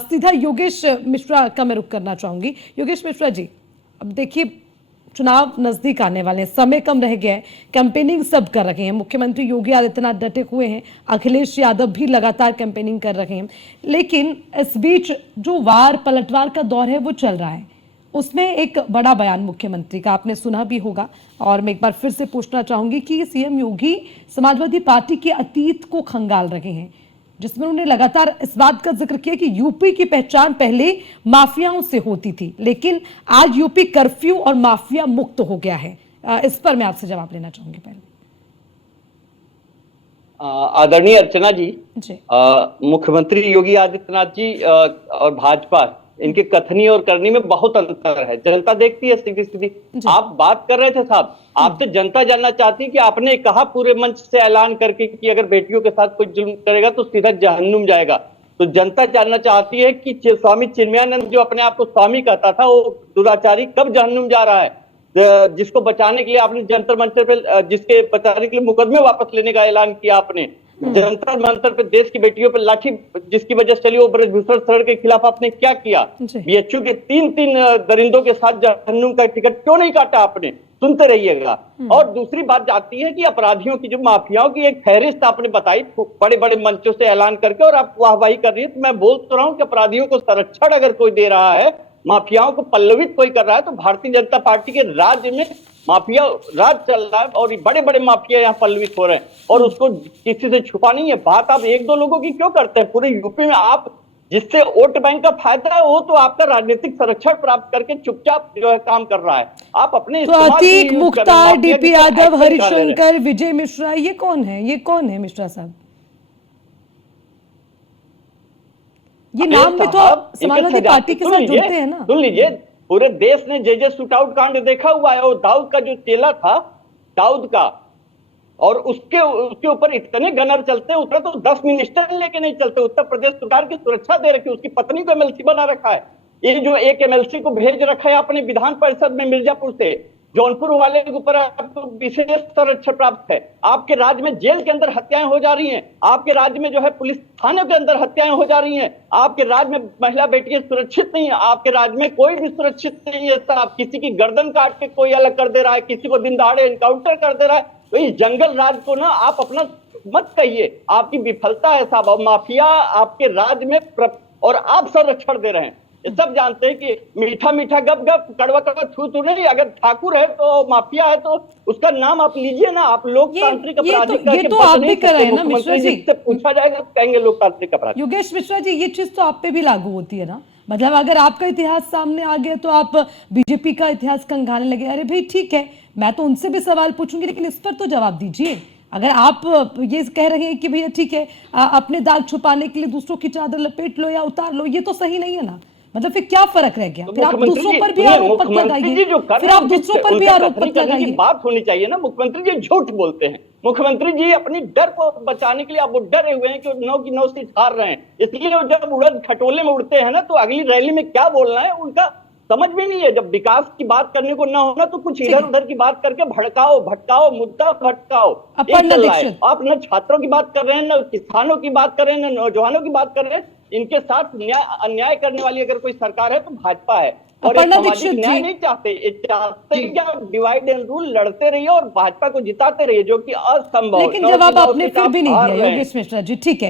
सीधा योगेश मिश्रा का मैं रुख करना चाहूंगी। योगेश मिश्रा जी, अब देखिए चुनाव नजदीक आने वाले हैं, समय कम रह गया है, कैंपेनिंग सब कर रहे हैं, मुख्यमंत्री योगी आदित्यनाथ डटे हुए हैं, अखिलेश यादव भी लगातार कैंपेनिंग कर रहे हैं, लेकिन इस बीच जो वार पलटवार का दौर है वो चल रहा है। उसमें एक बड़ा बयान मुख्यमंत्री का आपने सुना भी होगा, और मैं एक बार फिर से पूछना चाहूंगी कि सीएम योगी समाजवादी पार्टी के अतीत को खंगाल रहे हैं, जिसमें उन्होंने लगातार इस बात का जिक्र किया कि यूपी की पहचान पहले माफियाओं से होती थी, लेकिन आज यूपी कर्फ्यू और माफिया मुक्त हो गया है। इस पर मैं आपसे जवाब लेना चाहूंगी। पहले आदरणीय अर्चना जी, मुख्यमंत्री योगी आदित्यनाथ जी और भाजपा, इनके कथनी और करनी में बहुत अंतर है। जनता देखती है सीधी सीधी। आप बात कर रहे थे साहब, आपसे जनता जानना चाहती है कि आपने कहा पूरे मंच से ऐलान करके कि अगर बेटियों के साथ कोई जुल्म करेगा तो सीधा जहन्नुम जाएगा। तो जनता जानना चाहती है कि स्वामी चिन्मयानंद जो अपने आप को स्वामी कहता था, वो दुराचारी कब जहन्नुम जा रहा है, जिसको बचाने के लिए आपने जंतर मंतर पे, जिसके बचाने के लिए मुकदमे वापस लेने का ऐलान किया आपने, जंतर मंतर पे देश की बेटियों पर लाठी जिसकी वजह से चली, वो ब्रजभूषण शरण के खिलाफ आपने क्या किया? बीएचयू के तीन दरिंदों के साथ जहन्नुम का टिकट क्यों नहीं काटा आपने? सुनते रहिएगा। और दूसरी बात आती है कि अपराधियों की, जो माफियाओं की एक फहरिस्त आपने बताई बड़े बड़े मंचों से ऐलान करके, और आप वाहवाही कर रही है। तो मैं बोल तो रहा हूं कि अपराधियों को संरक्षण अगर कोई दे रहा है, माफियाओं को पल्लवित कोई कर रहा है, तो भारतीय जनता पार्टी के राज्य में माफिया राज चल रहा है और बड़े बड़े माफिया यहाँ पल्लवित हो रहे हैं, और उसको किसी से छुपा नहीं है। बात आप एक दो लोगों की क्यों करते हैं? पूरे यूपी में आप जिससे वोट बैंक का फायदा है, वो तो आपका राजनीतिक संरक्षण प्राप्त करके चुपचाप जो है काम कर रहा है। आप अपने तो अतीक, मुख्तार, डीपी यादव, हरिशंकर, विजय मिश्रा, ये कौन है? ये कौन है मिश्रा साहब? ये नाम भी तो समाजवादी पार्टी के साथ जुड़ते हैं ना। सुन लीजिए, पूरे देश ने जे शूटआउट कांड देखा हुआ है। वो दाऊद का जो चेला था, दाऊद का, और उसके ऊपर इतने गनर चलते हैं, उतना तो 10 मिनिस्टर लेके नहीं चलते। उत्तर प्रदेश सरकार की सुरक्षा दे रखी है, उसकी पत्नी को एमएलसी बना रखा है। ये जो एक एमएलसी को भेज रखा है अपने विधान परिषद में मिर्जापुर से, जौनपुर वाले के ऊपर आपको विशेष संरक्षण प्राप्त है। आपके राज्य में जेल के अंदर हत्याएं हो जा रही हैं, आपके राज्य में जो है पुलिस थानों के अंदर हत्याएं हो जा रही हैं, आपके राज्य में महिला बेटियां सुरक्षित नहीं है, आपके राज्य में कोई भी सुरक्षित नहीं है साहब। किसी की गर्दन काट के कोई अलग कर दे रहा है, किसी को दिन दहाड़े एनकाउंटर कर दे रहा है। तो इस जंगल राज को ना आप अपना मत कहिए, आपकी विफलता है साहब। माफिया आपके राज्य में और आप संरक्षण दे रहे हैं। ये सब जानते हैं कि मीठा मीठा गप गप, कड़वा कड़वा थू थू नहीं। अगर ठाकुर है तो माफिया है तो उसका नाम आप लीजिए ना। आप लोकतांत्रिक अपराधी ये तो आप भी कर रहे हैं ना मिश्रा जी। से पूछा जाएगा तो कहेंगे लोकतांत्रिक अपराधी। योगेश मिश्रा जी, ये चीज तो आप पे भी लागू होती है ना। मतलब अगर आपका इतिहास सामने आ गया तो आप बीजेपी का इतिहास खंगालने लगे। अरे भाई ठीक है, मैं तो उनसे भी सवाल पूछूंगी, लेकिन इस पर तो जवाब दीजिए। अगर आप ये कह रहे हैं कि भैया ठीक है, अपने दाग छुपाने के लिए दूसरों की चादर लपेट लो या उतार लो, ये तो सही नहीं है ना। मतलब फिर क्या फर्क रह गया? फिर आप दूसरों पर भी आरोप मत लगाइए, फिर आप दूसरों पर भी आरोप मत लगाइए। बात होनी चाहिए ना। मुख्यमंत्री जी झूठ बोलते हैं। मुख्यमंत्री जी अपनी डर को बचाने के लिए आप वो डरे हुए हैं कि 9 की 9 सीट हार रहे हैं, इसलिए वो जब उड़द खटोले में उड़ते हैं ना, तो अगली रैली में क्या बोलना है उनका समझ में नहीं है। जब विकास की बात करने को ना होना तो कुछ इधर उधर की बात करके भड़काओ भटकाओ, मुद्दा भटकाओ। आप न छात्रों की बात कर रहे हैं, न किसानों की बात कर रहे हैं, न नौजवानों की बात कर रहे हैं। इनके साथ अन्याय करने वाली अगर कोई सरकार है तो भाजपा है। और सामाजिक न्याय नहीं चाहते कि आप डिवाइड एंड रूल लड़ते रहिए और भाजपा को जिताते रहिए, जो कि असंभव। लेकिन जवाब आपने फिर भी नहीं दिया योगेश मिश्रा जी। ठीक है।